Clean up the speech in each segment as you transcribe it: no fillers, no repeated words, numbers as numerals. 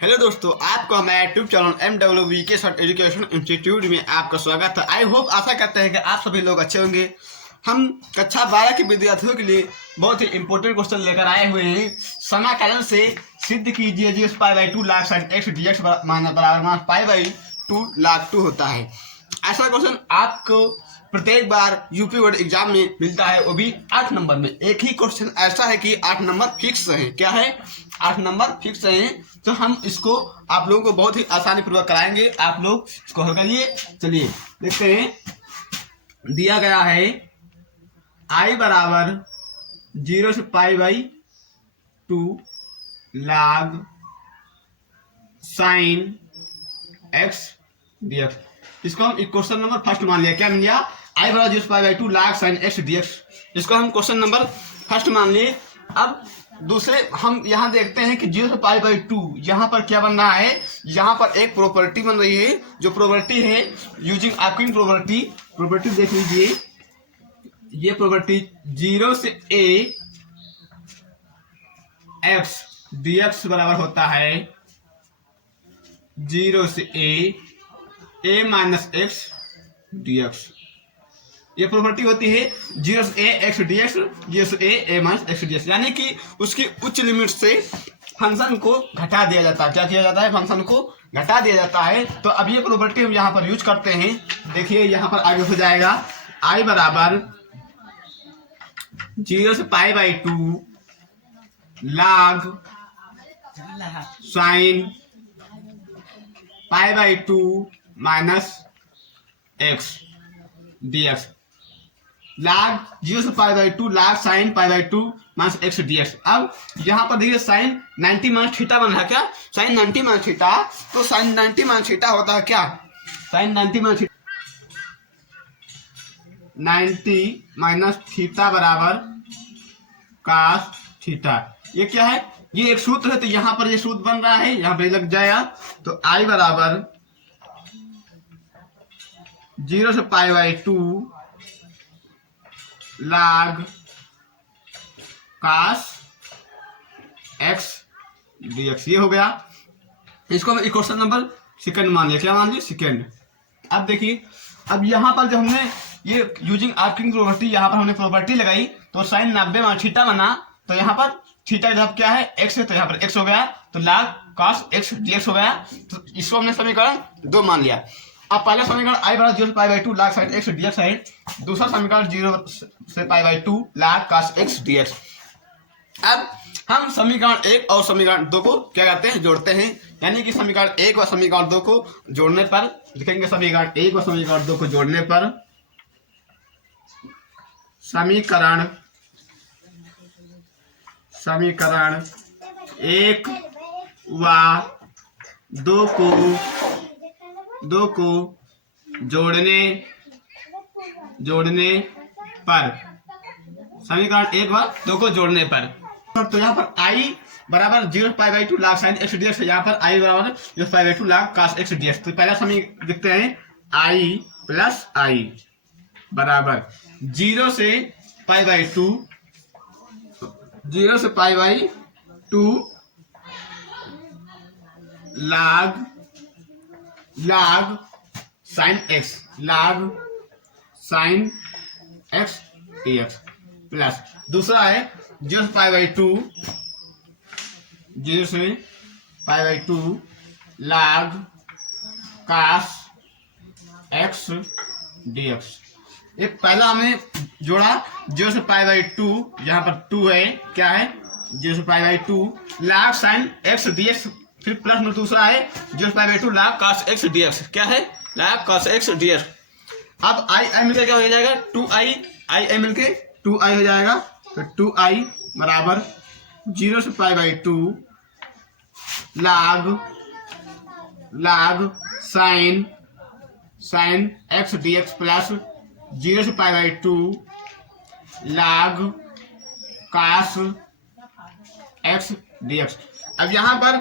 Hello दोस्तों, आपका हमारे YouTube channel MWVK short education institute में आपका स्वागत है। आई होप आशा करते हैं कि आप सभी लोग अच्छे होंगे। हम कक्षा 12 के विद्यार्थियों के लिए बहुत ही इंपॉर्टेंट क्वेश्चन लेकर आए हुए हैं। समाकलन से सिद्ध कीजिए जी pi by 2 log sine X D X बराबर पाई बाई 2 लाख 2 होता है। ऐसा क्वेश्चन आपको प्रत्येक बार यूपी बोर्ड एग्जाम में मिलता है, वो भी 8 नंबर में। एक ही क्वेश्चन ऐसा है कि 8 नंबर फिक्स है। क्या है? 8 नंबर फिक्स है। तो हम इसको आप लोगों को बहुत ही आसानी पूर्वक कराएंगे। आप लोग इसको हल करिए। चलिए देखते हैं। दिया गया है आई बराबर 0 से पाई बाई 2 लाग साइन एक्स डी एक्स। इसको हम क्वेश्चन नंबर फर्स्ट मान लिया। क्या मान लिया? आई बराबर 0 से पाई बाई 2 लाग साइन एक्स डी एक्स। इसको हम क्वेश्चन नंबर फर्स्ट मान लिए। अब दूसरे हम यहाँ देखते हैं कि 0 से पाई बाई 2 यहाँ पर क्या बन रहा है? यहाँ पर एक प्रॉपर्टी बन रही है। जो प्रॉपर्टी है यूजिंग आर्किंग प्रॉपर्टी देख लीजिए। ये प्रॉपर्टी 0 से a x dx बराबर होता है 0 से a माइनस एक्स dx। ये प्रॉपर्टी होती है 0 से a x dx, 0 से a माइनस एक्स dx, यानी कि उसकी उच्च लिमिट से फंक्शन को घटा दिया जाता है। क्या किया जाता है? फंक्शन को घटा दिया जाता है। तो अब ये प्रॉपर्टी हम यहाँ पर यूज करते हैं। देखिए यहाँ पर आगे हो जाएगा i बराबर 0 से पाई बाई 2 लाग sine pi by 2 minus x dx। लाग 0 से पाई बाई 2 लाग sine pi by 2 minus x dx। अब यहाँ पर देखिए साइन 90 माइनस थीटा बन रहा है। क्या? Sine 90 minus theta. तो साइन 90 माइनस थीटा होता है क्या? साइन 90 माइनस 90 माइनस थीटा बराबर कास थीटा। ये क्या है? ये एक सूत्र है। तो यहाँ पर ये सूत्र बन रहा है, यहाँ पे लग जाएगा। तो आई बराबर 0 से पाई बाई 2 लाग कास एक्स dx। ये हो गया। इसको हम क्वेश्चन नंबर सेकंड मान लिया। क्या मान लिया? सेकंड। अब देखिए, अब यहाँ पर जब हमने ये यूजिंग आर्किंग प्रॉपर्टी यहाँ पर हमने प्रॉपर्टी लगाई तो साइन 90 माइनस थीटा बना। तो यहाँ पर थीटा जब क्या है? एक्स है, तो यहाँ पर एक्स हो गया। तो लाग कास एक्स dx हो गया। तो इसको हमने समीकरण 2 मान लिया। अब पहला समीकरण आई बराबर 0 से पाई बाई 2 लाग साइन एक्स dx है। दूसरा समीकरण 0 से पाई बाई 2 लाग कास एक्स dx। अब हम समीकरण 1 और समीकरण 2 को क्या करते हैं? जोड़ते हैं। यानी कि समीकरण 1 और समीकरण 2 को जोड़ने पर लिखेंगे। समीकरण 1 और समीकरण 2 को जोड़ने पर समीकरण 1 व 2 को जोड़ने पर समीकरण 1 व 2 को जोड़ने पर तो यहाँ पर i बराबर 0 pi by 2 log sine x dx है। यहाँ पर i बराबर 0 pi by 2 log cos x dx। तो पहला समीकरण लिखते हैं i प्लस i बराबर 0 से पाई बाई 2 0 से पाई बाई 2 लाग साइन एक्स dx प्लस दूसरा है 0 से पाई बाई 2 0 से पाई बाई 2 लाग कास एक्स dx। ये पहला हमने जोड़ा 0 से पाई बाई 2, यहाँ पर 2 है। क्या है? 0 से पाई बाई 2 लाग साइन एक्स dx। फिर प्लस में दूसरा है 0 से पाई बाई 2 लाग कास एक्स dx। क्या है? लाग कास एक्स dx। अब आई मिलकर क्या हो जाएगा? 2i मिलकर 2i हो जाएगा। तो 2i बराबर 0 से पाई बाई 2 लाग साइन एक्स dx प्लस 0 से पाई बाई 2 लाग कास एक्स dx। अब यहाँ पर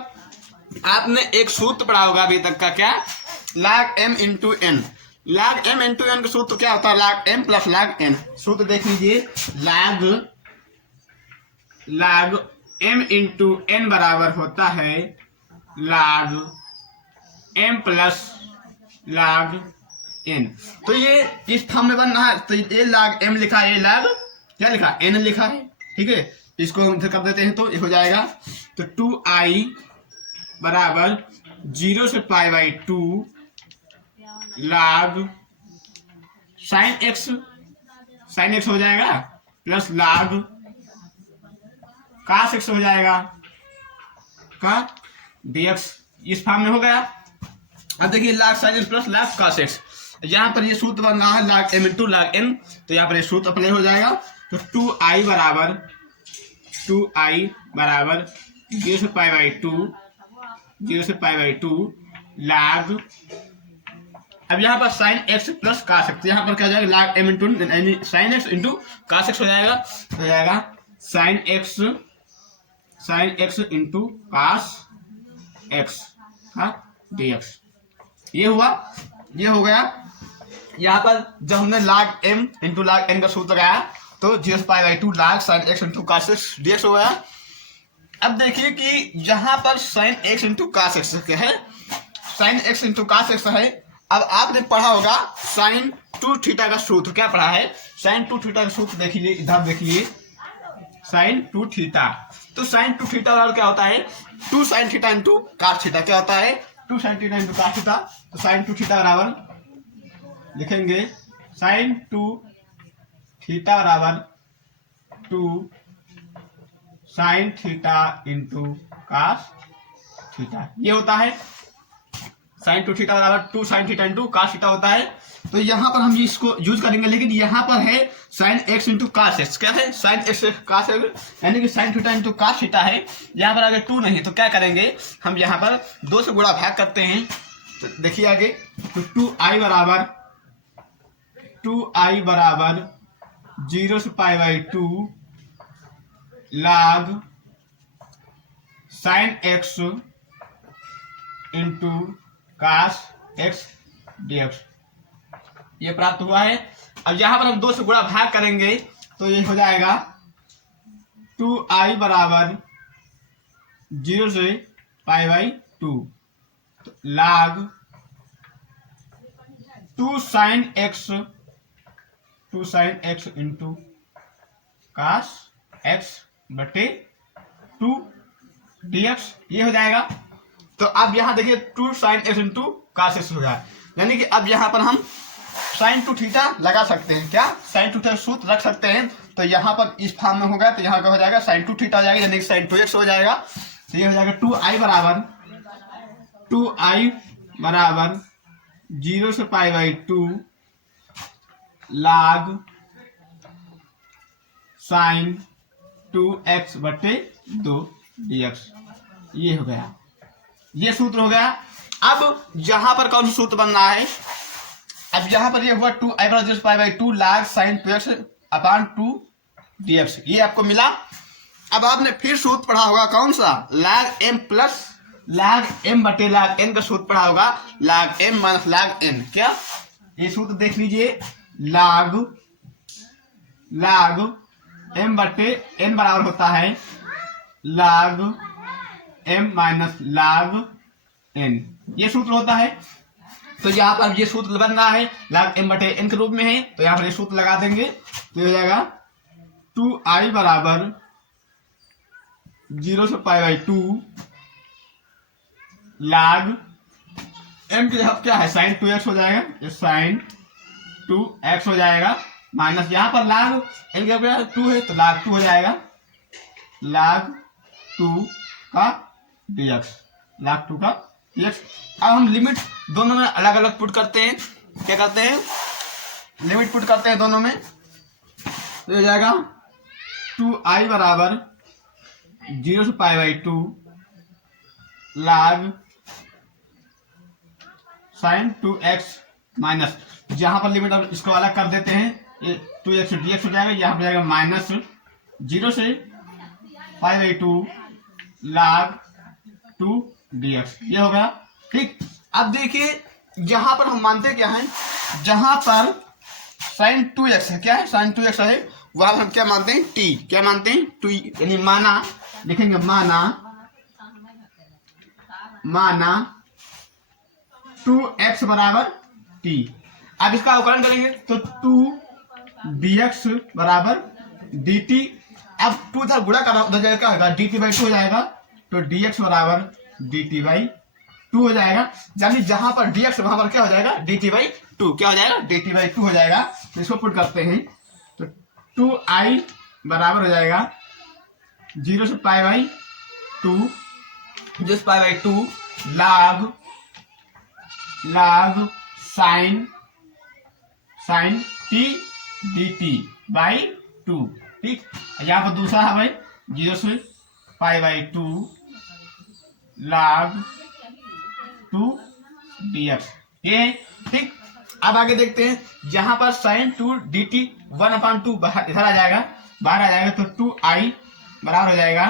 आपने एक सूत्र पढ़ा होगा अभी तक का। क्या? लाग m इंटू एन। लाग m इंटू एन का सूत्र क्या होता है? लाग m प्लस लाग n। सूत्र देख लीजिए। लाग m इंटू n बराबर होता है log m plus log n। तो ये इस फॉर्म में बनना है, तो ये log m लिखा है, ये log क्या लिखा है, n लिखा है। ठीक है, इसको हम इधर कर देते हैं तो ये हो जाएगा। तो 2i बराबर 0 से पाई बाई 2 log sin x हो जाएगा प्लस log cos x हो जाएगा का dx। इस फॉर्म में हो गया। अब देखिए log sin x plus log cos x, यहाँ पर ये सूत्र बन रहा है log m into log n, तो यहाँ पर ये सूत्र अप्लाई हो जाएगा। तो 2i बराबर 0 से पाई बाई 2 log, अब यहाँ पर sin x plus cos x, यहाँ पर क्या हो जाएगा log m into sin x into cos x हो जाएगा, हो जाएगा sin x into cos x का dx। ये हुआ, ये हो गया। यहाँ पर जब हमने log m into log n का सूत्र लगाया तो 0 से पाई by 2 log sin x into cos x dx हो गया। अब देखिए कि यहाँ पर sin x into cos x क्या है, sin x into cos x है। अब आपने पढ़ा होगा sin 2 थीटा का सूत्र, क्या पढ़ा है, sin 2 थीटा का सूत्र देखिए, इधर देखिए sin 2 थीटा। तो sin 2 थीटा बराबर क्या होता है, 2 sin theta into cos theta, क्या होता है 2 sin theta into cos theta. तो sin 2 थीटा बराबर लिखेंगे sin 2 थीटा बराबर 2 sin theta into cos theta, ये होता है sin 2 थीटा बराबर 2 sin theta into cos theta होता है। तो यहाँ पर हम इसको यूज करेंगे, लेकिन यहाँ पर है sin x into cos x, क्या है sin x cos x, यानी कि sin theta into cos theta है। यहाँ पर अगर 2 नहीं तो क्या करेंगे, हम यहाँ पर 2 से गुणा भाग करते हैं। तो देखिए आगे, तो 2i बराबर 0 से पाई by 2 log sin x into cos x dx, ये प्राप्त हुआ है। अब यहाँ पर हम 2 से गुणा भाग करेंगे तो ये हो जाएगा 2i बराबर 0 से पाई by 2 log 2 sin x into cos x बटे 2 dx, ये हो जाएगा। तो अब यहाँ देखिए 2 sin x into cos x हो गया, यानी कि अब यहाँ पर हम sin 2 थीटा लगा सकते हैं, क्या sin 2 थीटा सूत्र रख सकते हैं। तो यहाँ पर इस फॉर्म में होगा, तो यहाँ का हो जाएगा sin 2 थीटा हो जाएगा, यानी कि sin 2x हो जाएगा। तो ये हो जाएगा 2i बराबर 0 से पाई बाई 2 log sin 2x बटे 2 dx, ये हो गया, ये सूत्र हो गया। अब यहाँ पर कौन सा सूत्र बन रहा है, अब यहाँ पर ये हुआ 2i बराबर 0 से पाई by 2 log sin 2x upon 2 dx, ये आपको मिला। अब आपने फिर सूत्र पढ़ा होगा कौन सा, log m plus log m बटे log n का सूत्र पढ़ा होगा, log m minus log n, क्या ये सूत्र देख लीजिए, log m बटे n बराबर होता है log m minus log n, ये सूत्र होता है। तो यहाँ पर ये सूत्र बन रहा है log m बटे n के रूप में है, तो यहाँ पर ये सूत्र लगा देंगे तो हो जाएगा 2i बराबर 0 से पाई बाई 2 log m की जगह क्या है sin 2x हो जाएगा, ये sin 2x हो जाएगा, माइनस यहाँ पर log m की जगह 2 है तो log 2 हो जाएगा, log 2 का dx, log 2 का dx। अब हम लिमिट दोनों में अलग अलग पुट करते हैं, क्या करते हैं, लिमिट पुट करते हैं दोनों में, तो हो जाएगा 2i बराबर 0 से पाई by 2 log sin 2x minus, जहां पर लिमिट अब इसको अलग कर देते हैं, ये 2x dx हो जाएगा, यहाँ पर जाएगा माइनस 0 से पाई बाई 2 log 2 dx, ये हो गया। ठीक, अब देखिए जहां पर हम मानते क्या है, जहां पर sin 2x है, क्या है sin 2x है, वहां हम क्या मानते हैं t, क्या मानते हैं 2, यानी माना, लिखेंगे माना माना 2x बराबर t। अब इसका अवकलन करेंगे तो 2 dx बराबर dt। अब 2 जब गुणा करना उधर जाएगा क्या होगा, dt/2 हो जाएगा, तो dx बराबर dt/2 हो जाएगा। यानी जहां पर dx वहां पर क्या हो जाएगा, dt/2 क्या हो जाएगा, dt/2 हो जाएगा। तो इसको पुट करते हैं तो 2i बराबर हो जाएगा 0 से π/2 जिस π/2 log sin t dt/2। ठीक, यहाँ पर दूसरा है भाई 0 से π/2 log 2 dx, ये ठीक। अब आगे देखते हैं, जहां पर sin 2 dt 1/2 इधर आ जाएगा, बाहर आ जाएगा, तो 2i बराबर हो जाएगा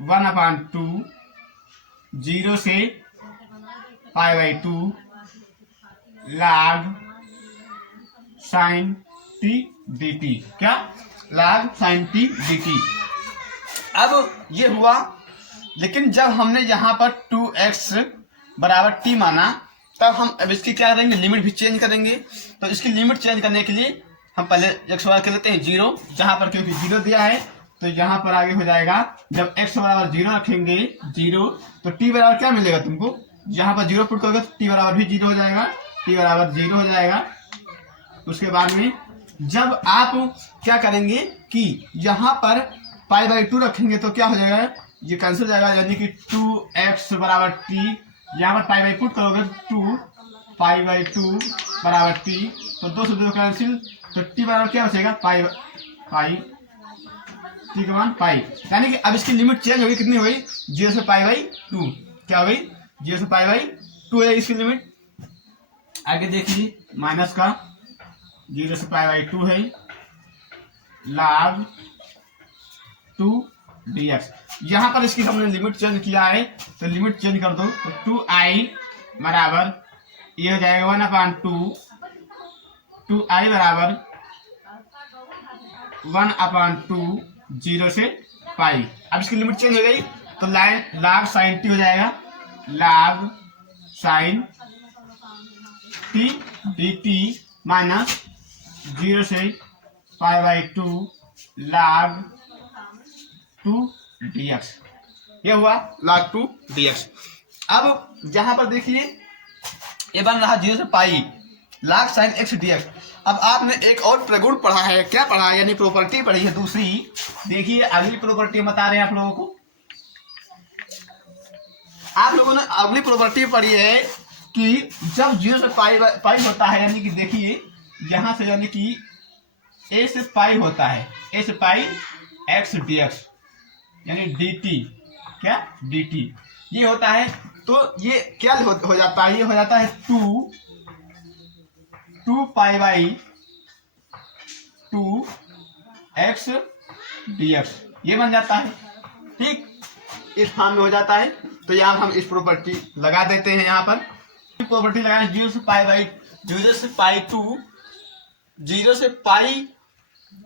1/2 0 से π/2 log sin t dt, क्या log sin t dt। अब ये हुआ, लेकिन जब हमने यहाँ पर 2x बराबर t माना, तब हम अब इसकी क्या करेंगे, लिमिट भी चेंज करेंगे। तो इसकी लिमिट चेंज करने के लिए हम पहले x बराबर कर लेते हैं 0, जहां पर क्योंकि 0 दिया है तो यहाँ पर आगे हो जाएगा, जब x बराबर 0 रखेंगे 0, तो t बराबर क्या मिलेगा तुमको, यहाँ पर 0 पुट करोगे तो t बराबर भी 0 हो जाएगा, t बराबर 0 हो जाएगा। उसके बाद में जब आप क्या करेंगे कि यहाँ पर π/2 रखेंगे तो क्या हो जाएगा, ये कैंसिल हो जाएगा, यानी कि 2x बराबर t, यहाँ पर π/2 पुट करोगे 2 बराबर t, तो 2 से 2 कैंसिल, तो t बराबर क्या बचेगा, t का मान पाई। यानी कि अब इसकी लिमिट चेंज होगी, कितनी हुई, 0 से π/2, क्या हो गई 0 से π/2 है इसकी लिमिट। आगे देखिए माइनस का 0 से π/2 है log 2 dx। यहाँ पर इसकी हमने लिमिट चेंज किया है, तो लिमिट चेंज कर दो, तो 2i बराबर ये हो जाएगा 1/2, 2i बराबर 1/2 0 से पाई। अब इसकी लिमिट चेंज हो गई, तो log sin t हो जाएगा log sin t dt minus 0 से π/2 log 2 dx, ये हुआ log 2 dx। अब जहां पर देखिए ये बन रहा 0 से पाई log sin x dx। अब आपने एक और प्रगुण पढ़ा है, क्या पढ़ा है, यानी प्रॉपर्टी पढ़ी है दूसरी। देखिए अगली प्रॉपर्टी बता रहे हैं आप लोगों को, आप लोगों ने अगली प्रॉपर्टी पढ़ी है कि जब 0 से पाई होता है, यानी कि देखिए यहां से, यानी कि a से पाई होता है, a से पाई x dx यानी dt, क्या dt ये होता है, तो ये क्या हो जाता है, ये हो जाता है 2 π/2 x dx, ये बन जाता है। ठीक, इस फॉर्म में हो जाता है। तो यहाँ हम इस प्रॉपर्टी लगा देते हैं, यहाँ पर प्रॉपर्टी लगाए 0 से π/2 0 से पाई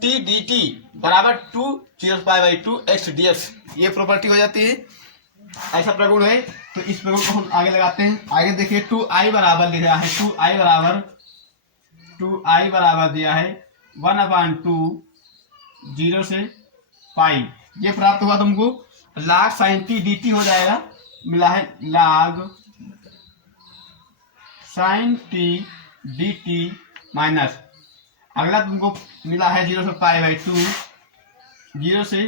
t dt बराबर 2 0 से π/2 x dx, ये प्रॉपर्टी हो जाती है। ऐसा प्रगुण है, तो इस प्रगुण को हम आगे लगाते हैं। आगे देखिए 2i बराबर लिखा है, 2i बराबर दिया है 1/2 0 से पाई, ये प्राप्त हुआ तुमको। log sin t dt हो जाएगा, मिला है log sin t dt minus अगला तुमको मिला है 0 से π/2 0 से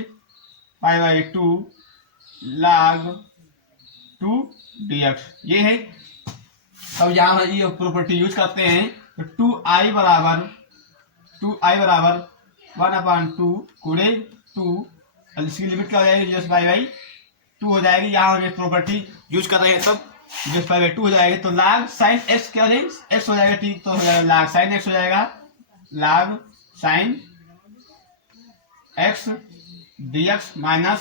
π/2 log 2 dx, ये है। अब यहाँ ये प्रॉपर्टी यूज करते हैं, तो 2i बराबर 1/2 गुणे 2, इसकी लिमिट क्या हो जाएगी, 0 से π/2 हो जाएगी। यहाँ हम प्रॉपर्टी यूज कर रहे हैं, तब 0 से π/2 हो जाएगी, तो log sin x क्या हो जाएगी, x हो जाएगा, ठीक, तो हो जाएगा log sin x हो जाएगा, log sin x dx minus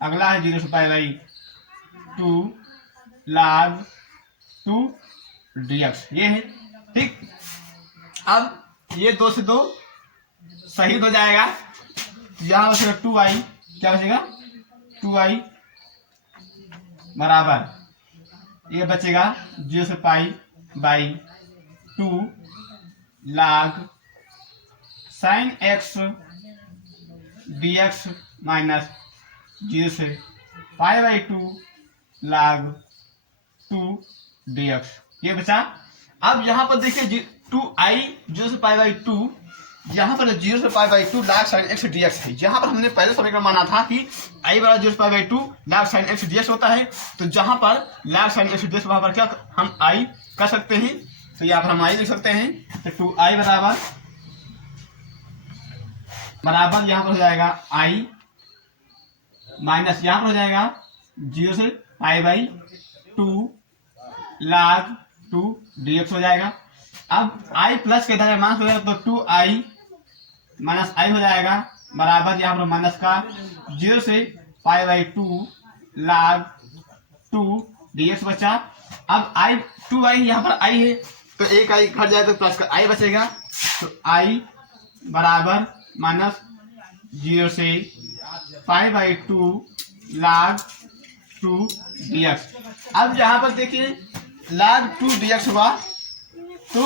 अगला है 0 से π/2 log 2 dx, ये है। ठीक, अब ये 2 से 2 शहीद हो जाएगा, यहाँ बचेगा 2i, क्या बचेगा 2i बराबर ये बचेगा 0 से पाई by 2 log sin x dx minus 0 से पाई बाई 2 log 2 dx। ये बचा। अब यहाँ पर देखिए 2i 0 से पाई बाई 2, यहाँ पर 0 से पाई by 2 log sin x dx है। यहाँ पर हमने पहले समीकरण माना था कि i बराबर 0 से पाई by 2 log sin x dx होता है। तो जहाँ पर log sin x dx वहाँ पर क्या हम i कर सकते हैं, तो यहाँ पर हम i लिख सकते हैं। तो 2i बराबर यहाँ पर हो जाएगा i माइनस यहाँ पर हो जाएगा 0 से पाई बाई 2 log 2 dx हो जाएगा। अब i प्लस के इधर माइनस हो जाएगा तो 2i माइनस i हो जाएगा बराबर यहाँ पर माइनस का 0 से पाई बाई 2 log 2 dx बचा। अब i 2i यहाँ पर i है तो एक i घट जाए तो प्लस का i बचेगा। तो i बराबर माइनस 0 से पाई बाई 2 log 2 dx। अब यहाँ पर देखिए log 2 dx हुआ तो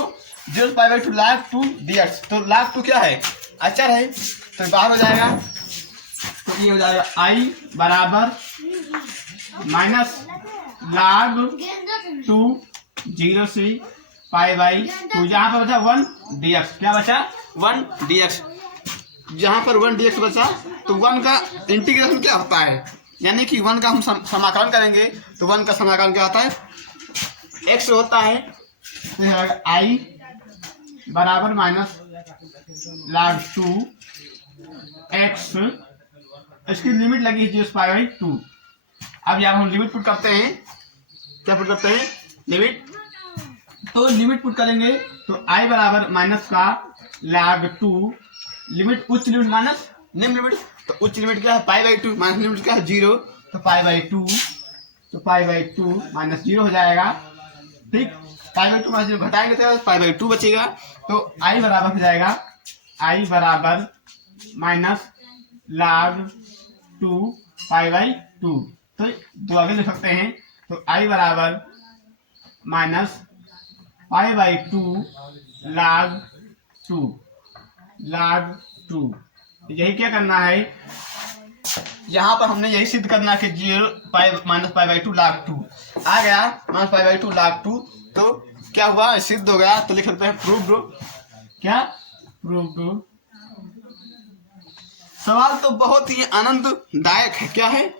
0 से पाई बाई 2 log 2 dx। तो log 2 क्या है, अचर है, तो बाहर हो जाएगा। तो ये हो जाएगा i बराबर माइनस log 2 0 से पाई बाई 2, यहाँ पर बचा 1 dx। क्या बचा 1 dx। जहाँ पर 1 dx बचा तो 1 का इंटीग्रेशन क्या होता है, यानी कि 1 का हम समाकलन करेंगे तो 1 का समाकलन क्या होता है, x होता है। तो i बराबर माइनस log 2 x, इसकी लिमिट लगी है 0 से पाई बाई 2। अब यहाँ हम लिमिट पुट करते हैं, क्या पुट करते हैं लिमिट, तो लिमिट पुट करेंगे तो i बराबर माइनस का log 2 लिमिट उच्च लिमिट माइनस निम्न लिमिट। तो उच्च लिमिट क्या है पाई बाई 2, माइनस लिमिट क्या है 0, तो पाई बाई 2, तो पाई बाई 2 माइनस 0 हो जाएगा। ठीक, पाई बाई 2 माइनस 0 घटाएंगे तो पाई बाई 2 बचेगा। तो i बराबर हो जाएगा i बराबर माइनस log 2 पाई बाई 2। तो दो आगे लिख सकते हैं। तो i बराबर माइनस पाई बाई 2 log 2 यही क्या करना है, यहाँ पर हमने यही सिद्ध करना है कि 0 pi minus pi by 2 log 2 आ गया, माइनस पाई बाई 2 log 2। तो क्या हुआ, सिद्ध हो गया। तो लिख सकते हैं प्रूव्ड। क्या प्रूव्ड। सवाल तो बहुत ही आनंददायक है, क्या है,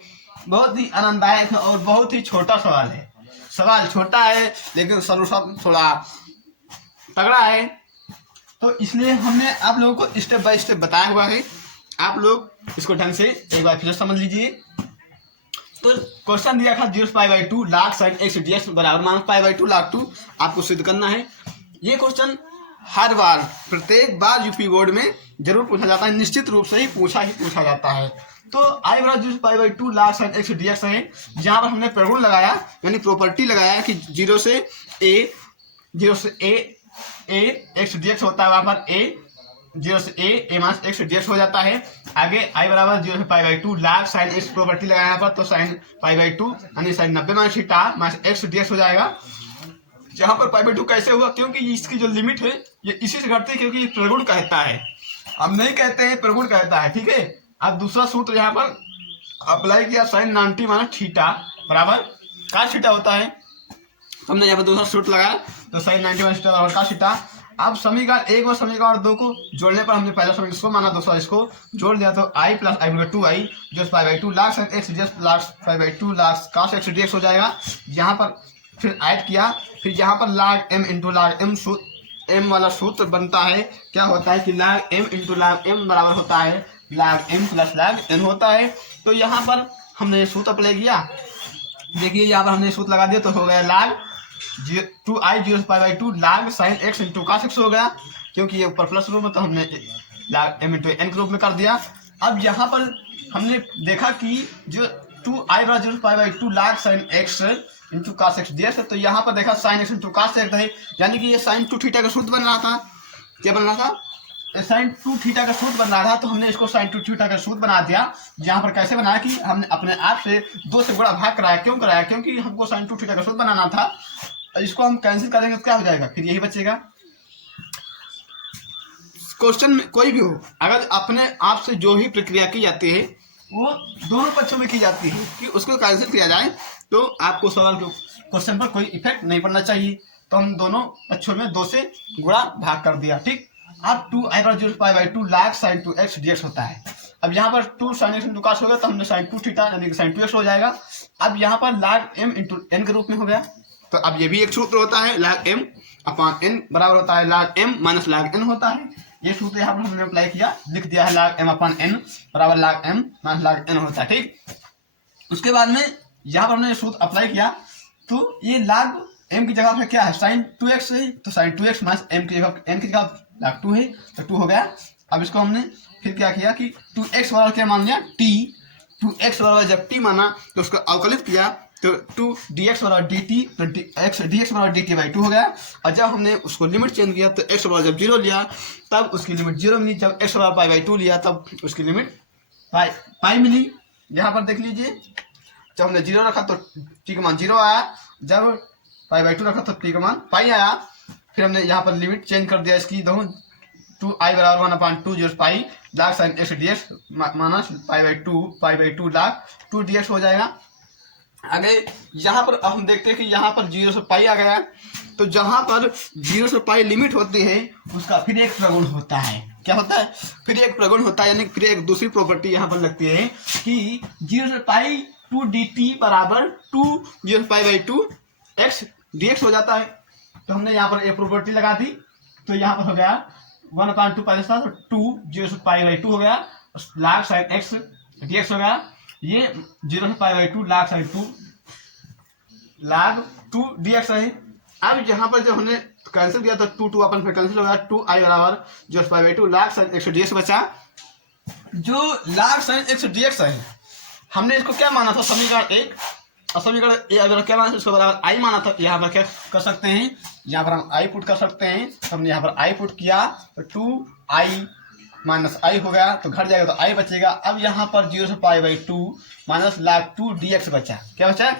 बहुत ही आनंददायक है और बहुत ही छोटा सवाल है। सवाल छोटा है लेकिन सॉल्यूशन थोड़ा तगड़ा है। तो इसलिए हमने आप लोगों को स्टेप बाय स्टेप बताया हुआ है, आप लोग इसको ढंग से एक बार फिर समझ लीजिए। तो क्वेश्चन दिया था 0 से पाई by 2 log sin x dx बराबर माइनस पाई बाई 2 log 2, आपको सिद्ध करना है। ये क्वेश्चन हर बार प्रत्येक बार यूपी बोर्ड में जरूर पूछा जाता है, निश्चित रूप से ही पूछा जाता है। तो i बराबर 0 से पाई by 2 log sin x dx है, जहाँ पर हमने प्रगुण लगाया यानी प्रॉपर्टी लगाया कि 0 से a x dx होता है, वहाँ पर a 0 से a माइनस x dx हो जाता है। आगे i बराबर 0 से पाई by 2 log sin x property लगाया यहाँ पर, तो sin पाई बाई 2 यानी sin 90 minus theta minus x dx हो जाएगा। जहाँ पर पाई बाई 2 कैसे हुआ, क्योंकि इसकी जो लिमिट है ये इसी से घटती है, क्योंकि ये प्रगुण कहता है, हम नहीं कहते हैं प्रगुण कहता है। ठीक है, अब दूसरा सूत्र यहाँ पर अप्लाई किया sin 90 माइनस थीटा बराबर cos थीटा होता है। हमने यहाँ पर दूसरा सूत्र लगाया तो sin 90 माइनस थीटा बराबर cos थीटा। अब समीकरण 1 और समीकरण 2 को जोड़ने पर हमने पहला समीकरण इसको माना, दूसरा इसको जोड़ दिया तो i प्लस i बराबर 2i जो पाई by 2 log sin x dx log pi by 2 log cos x dx हो जाएगा। यहाँ पर फिर ऐड किया, फिर यहाँ पर log m into log m m वाला सूत्र बनता है, क्या होता है कि log m into log m बराबर होता है log m plus log n होता है। तो यहाँ पर हमने सूत्र अप्लाई किया, देखिए यहाँ पर हमने सूत्र लगा दिया तो हो गया log 2i 0 से पाई by 2 log sin x into cos x हो गया, क्योंकि ये ऊपर प्लस रूप में तो हमने log m इंटू n के रूप में कर दिया। अब यहाँ पर हमने देखा कि जो 2i बराबर 0 से पाई by 2 log sin x into cos x dx है, तो यहाँ पर देखा sin x into cos x है, यानी कि ये sin 2 थीटा का सूत्र बन रहा था। क्या बन रहा था, साइन 2 थीटा का सूत्र बन रहा था, तो हमने इसको साइन 2 थीटा का सूत्र बना दिया। यहाँ पर कैसे बनाया कि हमने अपने आप से 2 से गुणा भाग कराया। क्यों कराया? क्योंकि हमको साइन 2 थीटा का सूत्र बनाना था। इसको हम कैंसिल करेंगे तो क्या हो जाएगा, फिर यही बचेगा। क्वेश्चन में कोई भी हो, अगर अपने आप से जो ही प्रक्रिया की जाती है वो दोनों पक्षों में की जाती है कि उसको कैंसिल किया जाए, तो आपको सवाल को क्वेश्चन पर कोई इफेक्ट नहीं पड़ना चाहिए। तो हम दोनों पक्षों में 2 से गुणा भाग कर दिया। ठीक, अब 2i/0 log sin 2x dx होता है। अब यहाँ पर 2 sin x into cos होगा, तो हमने sin 2 थीटा यानी कि sin 2x हो जाएगा। अब यहाँ पर log m into n के रूप में हो गया। तो अब ये भी एक सूत्र होता है, log m अपॉन n बराबर होता है log m minus log n होता है। ये सूत्र यहाँ पर हमने अप्लाई किया, लिख दिया है log m अपॉन n बराबर log m minus log n होता है। ठीक, उसके बाद में यहाँ पर हमने सूत्र अप्लाई किया, तो ये log m की जगह पे क्या है, sin 2x है, तो sin 2x माइनस m की जगह n की जगह log 2 है, तो 2 हो गया। अब इसको हमने फिर क्या किया कि 2x बराबर क्या मान लिया, t। 2x बराबर जब t माना तो उसको अवकलित किया, तो 2 dx बराबर dt, तो dx बराबर dt/2 हो गया। और जब हमने उसको लिमिट चेंज किया तो x बराबर जब 0 लिया तब उसकी लिमिट 0 मिली, जब x बराबर π/2 लिया तब उसकी लिमिट पाई मिली। यहाँ पर देख लीजिए, जब हमने 0 रखा तो t का मान 0 आया, जब π/2 रखा तो t का मान पाई आया। फिर हमने यहाँ पर लिमिट चेंज कर दिया इसकी, दोनों 2i बराबर 1/2 pi log sin x dx minus π/2 log 2 dx हो जाएगा। आगे यहाँ पर हम देखते हैं कि यहाँ पर 0 से पाई आ गया, तो जहाँ पर 0 से पाई लिमिट होती है उसका फिर एक प्रगुण होता है। क्या होता है? फिर एक प्रगुण होता है, यानी फिर एक दूसरी प्रॉपर्टी यहाँ पर लगती है कि 0 से पाई 2 dt बराबर 2 0 से π/2 x dx हो जाता है। तो हमने यहाँ पर एक प्रॉपर्टी लगा दी, तो यहाँ पर हो गया 1/2 पहले था, तो 2 0 से π/2 हो गया, log sin x dx हो गया। ये 0 से π/2 log sin 2 log 2 dx है। अब यहाँ पर जब हमने कैंसिल किया तो 2 अपन फिर कैंसिल हो गया, 2i बराबर 0 से π/2 log sin x dx बचा। जो log sin x dx है, हमने इसको क्या माना था, समीकरण 1, और समीकरण अगर क्या माना था इसको बराबर i माना था। यहाँ पर क्या कर सकते हैं, यहाँ पर हम i पुट कर सकते हैं। तो हमने यहाँ पर i पुट किया तो 2i माइनस i हो गया, तो घट जाएगा तो i बचेगा। अब यहाँ पर 0 से π/2 माइनस log 2 dx बचा। क्या बचा?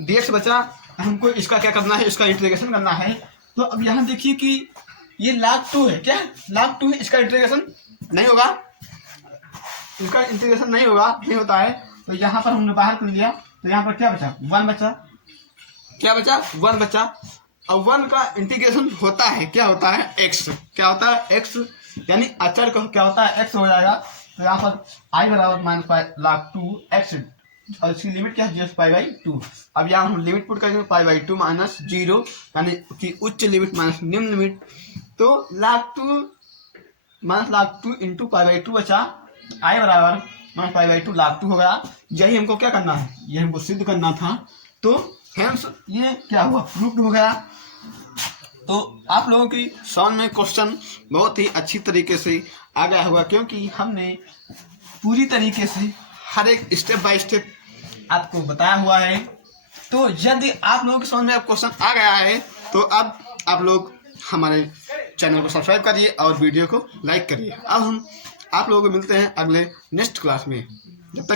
dx बचा। हमको इसका क्या करना है, इसका इंटीग्रेशन करना है। तो अब यहाँ देखिए कि ये log 2 है, क्या log 2 है, इसका इंटीग्रेशन नहीं होगा, इसका इंटीग्रेशन नहीं होगा, नहीं होता है। तो यहाँ पर हमने बाहर कर लिया, तो यहाँ पर क्या बचा, 1 बचा। क्या बचा? 1 बचा। अब 1 का इंटीग्रेशन होता है, क्या होता है, x। क्या होता है, x, यानी अचर का क्या होता है, x हो जाएगा। तो यहाँ पर i बराबर माइनस log 2 x, और इसकी लिमिट क्या है, 0 से π/2। अब यहाँ हम लिमिट पुट करेंगे π/2 माइनस 0, यानी कि उच्च लिमिट माइनस निम्न लिमिट। तो log 2 माइनस log 2 इंटू π/2 बचा, i बराबर माइनस π/2 log 2 हो गया। यही हमको क्या करना है, ये हमको सिद्ध करना था। तो हेंस ये क्या हुआ, प्रूव्ड हो गया। तो आप लोगों की समझ में क्वेश्चन बहुत ही अच्छी तरीके से आ गया होगा, क्योंकि हमने पूरी तरीके से हर एक स्टेप बाय स्टेप आपको बताया हुआ है। तो यदि आप लोगों की समझ में अब क्वेश्चन आ गया है, तो अब आप लोग हमारे चैनल को सब्सक्राइब करिए और वीडियो को लाइक करिए। अब हम आप लोगों को मिलते हैं अगले नेक्स्ट क्लास में। जब तक